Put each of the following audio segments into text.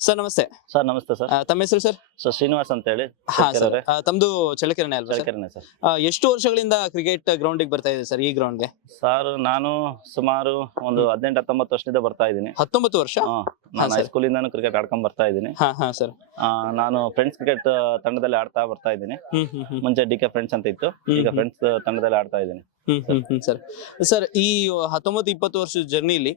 Sir ನಮಸ್ತೆ. Sir ನಮಸ್ತೆ sir. ಆ, ತಮ್ಮ ಹೆಸರು ಸರ್? ಸರ್ ಶ್ರೀನಿವಾಸ್ ಅಂತ ಹೇಳಿ. ಹಾ ಸರ್. ಚಳ್ಳಕೆರೆ. ಆ, ತಮ್ದು ಚಳಕಿರಣೆ ಅಲ್ವಾ ಸರ್? ಚಳ್ಳಕೆರೆನೆ ಸರ್. ಆ, ಎಷ್ಟು ವರ್ಷಗಳಿಂದ ಕ್ರಿಕೆಟ್ ಗ್ರೌಂಡಿಗೆ ಬರ್ತಾ ಇದೆ ಸರ್ ಈ ಗ್ರೌಂಡ್ಗೆ ಸರ್ ನಾನು ಸುಮಾರು ಒಂದು ಹದಿನೆಂಟು ಹತ್ತೊಂಬತ್ತು ವರ್ಷದಿಂದ ಬರ್ತಾ ಇದ್ದೀನಿ. ಹತ್ತೊಂಬತ್ತು ವರ್ಷ? ಹಾ, ನಾನು. ಹೈಸ್ಕೂಲಿಂದಾನು ಕ್ರಿಕೆಟ್ ಆಡ್ಕೊಂಡ್ ಬರ್ತಾ ಇದ್ದೀನಿ. ಹಾ ಹಾ ಸರ್ ಆ, ನಾನು ಫ್ರೆಂಡ್ಸ್ ಕ್ರಿಕೆಟ್ ತಂಡದಲ್ಲಿ ಆಡ್ತಾ ಬರ್ತಾ ಇದ್ದೀನಿ. ಮುಂಚೆ ಡಿ ಕೆ ಫ್ರೆಂಡ್ಸ್ ಅಂತ ಇತ್ತು. ಈಗ. ಫ್ರೆಂಡ್ಸ್ ತಂಡದಲ್ಲಿ ಆಡ್ತಾ ಇದ್ದೀನಿ. ಸರ್ ಸರ್ ಈ ಹತ್ತೊಂಬತ್ತು ಇಪ್ಪತ್ತು ವರ್ಷದ ಜರ್ನಿಲಿ.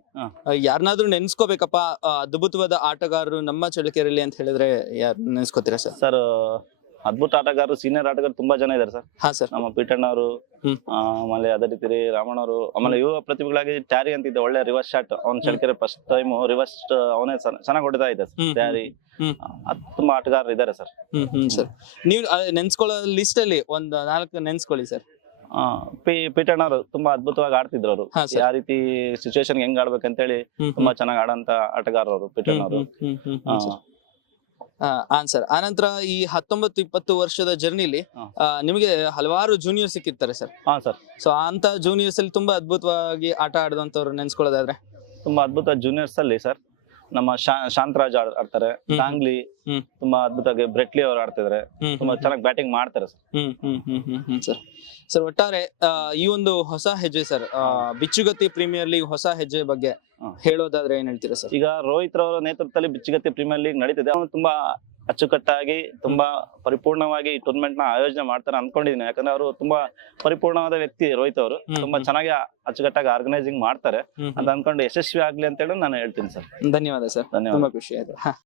ಯಾರನ್ನಾದ್ರೂ ನೆನ್ಸ್ಕೋಬೇಕಪ್ಪ ಅದ್ಭುತವಾದ ಆಟಗಾರರು ನಮ್ಮ ಚಳ್ಳಕೆರೆಯಲ್ಲಿ ಅಂತ ಹೇಳಿದ್ರೆ ಯಾರು ನೆನ್ಸ್ಕೋತೀರಾ ಸರ್ ಸರ್ ಅದ್ಭುತ ಆಟಗಾರರು ಸೀನಿಯರ್ ಆಟಗಾರರು ತುಂಬಾ ಜನ ಇದ್ದಾರೆ ಸರ್. ಹಾ ಸರ್. ನಮ್ಮ ಪೀಟಣ್ಣ ಅವರು ಹ್ಮ್. ಆಮೇಲೆ ಅದೇ ರೀತಿ ರೀ ರಾಮಣ್ಣ ಅವರು ಆಮೇಲೆ ಯುವ ಪ್ರತಿಭೆಗಳಾಗಿ ಟ್ಯಾರಿ ಅಂತಿದ್ದೆ ಒಳ್ಳೆ ರಿವರ್ಸ್ ಶಾಟ್ ಅವ್ನ ಚಳಕೆರೆ ಫಸ್ಟ್ ಟೈಮ್ ರಿವರ್ಸ್ ಅವನೇ ಚೆನ್ನಾಗಿ ಹೊಡಿತಾ ಇದ್ದ ಸರ್ ಹ್ಮ್. ಟ್ಯಾರಿ. ಹ್ಮ್. ಅದ್ ತುಂಬಾ ಆಟಗಾರರು ಇದ್ದಾರೆ ಸರ್. ಹ್ಮ್ ಹ್ಮ್ ಸರ್. ನೀವು ನೆನ್ಸ್ಕೊಳ್ಳೋ ಲಿಸ್ಟ್ ಅಲ್ಲಿ ಒಂದ್ ನಾಲ್ಕು ನೆನ್ಸ್ಕೊಳ್ಳಿ ಸರ್. ಆ, ಪಿ ಪೀಟಣ್ಣ ಅವರು ತುಂಬಾ ಅದ್ಭುತವಾಗಿ ಆಡ್ತಿದ್ರು ಅವರು ಹಾ. ಯಾವ ರೀತಿ ಸಿಚುವೇಶನ್ ಹೆಂಗ್ ಆಡ್ಬೇಕಂತೇಳಿ ಹೇಳಿ ತುಂಬಾ ಚೆನ್ನಾಗಿ ಆಡಂತ ಆಟಗಾರರು ಅವರು ಪೀಟಣ್ಣ ಅವರು ಹ್ಮ್ ಹ್ಮ್ ಹ್ಮ್ ಹ್ಮ್ ಸರ್. ಆನ್ಸರ್ ಆನಂತರ ಈ ಹತ್ತೊಂಬತ್ತು ಇಪ್ಪತ್ತು ವರ್ಷದ ಜರ್ನಿಲಿ. ನಿಮಗೆ ಹಲವಾರು ಜೂನಿಯರ್ ಸಿಕ್ಕಿರ್ತಾರೆ ಸರ್ ಹಾ ಸರ್ ಸೊ ಅಂತ ಜೂನಿಯರ್ಸ್ ಅಲ್ಲಿ ತುಂಬಾ ಅದ್ಭುತವಾಗಿ ಆಟ ಆಡಿದಂತವ್ರು ನೆನ್ಸ್ಕೊಳ್ಳೋದಾದ್ರೆ? ತುಂಬಾ ಅದ್ಭುತ ಜೂನಿಯರ್ಸ್ ಅಲ್ಲಿ ಸರ್ ನಮ್ಮ ಶಾಂತರಾಜ್ ಆಡ್ತಾರೆ. ಸಾಂಗ್ಲಿ ತುಂಬಾ ಅದ್ಭುತವಾಗಿ ಬ್ರೆಟ್ಲಿ ಅವರು ಆಡ್ತಿದ್ದಾರೆ ತುಂಬಾ ಚೆನ್ನಾಗಿ ಬ್ಯಾಟಿಂಗ್ ಮಾಡ್ತಾರೆ ಸರ್. ಹ್ಮ್ ಹ್ಮ್ ಹ್ಮ್ ಹ್ಮ್ ಹ್ಮ್ ಸರ್. ಸರ್ ಒಟ್ಟಾರೆ ಆ, ಈ ಒಂದು ಹೊಸ ಹೆಜ್ಜೆ ಸರ್ ಬಿಚ್ಚುಗತ್ತಿ ಪ್ರೀಮಿಯರ್ ಲೀಗ್ ಹೊಸ ಹೆಜ್ಜೆ ಬಗ್ಗೆ ಹಾ. ಹೇಳೋದಾದ್ರೆ ಏನ್ ಹೇಳ್ತೀರಾ ಸರ್? ಈಗ ರೋಹಿತ್ ರವರ ನೇತೃತ್ವದಲ್ಲಿ ಬಿಚ್ಚುಗತ್ತಿ ಪ್ರೀಮಿಯರ್ ಲೀಗ್ ನಡೀತಿದೆ. ಅವನು ತುಂಬಾ ಅಚ್ಚುಕಟ್ಟಾಗಿ ತುಂಬಾ ಪರಿಪೂರ್ಣವಾಗಿ ಟೂರ್ನಮೆಂಟ್ನ ಆಯೋಜನೆ ಮಾಡ್ತಾರೆ ಅನ್ಕೊಂಡಿದೀನಿ. ಯಾಕಂದ್ರೆ ಅವರು ತುಂಬಾ ಪರಿಪೂರ್ಣವಾದ ವ್ಯಕ್ತಿ ರೋಹಿತ್ ಅವರು. ತುಂಬಾ ಚೆನ್ನಾಗಿ ಅಚ್ಚುಕಟ್ಟಾಗಿ ಆರ್ಗನೈಸಿಂಗ್ ಮಾಡ್ತಾರೆ. ಅಂತ ಅನ್ಕೊಂಡು ಯಶಸ್ವಿ ಆಗ್ಲಿ ಅಂತ ಹೇಳಿ ನಾನು ಹೇಳ್ತೀನಿ ಸರ್. ಧನ್ಯವಾದ ಸರ್. ಧನ್ಯವಾದ. ಖುಷಿ ಆಯ್ತು.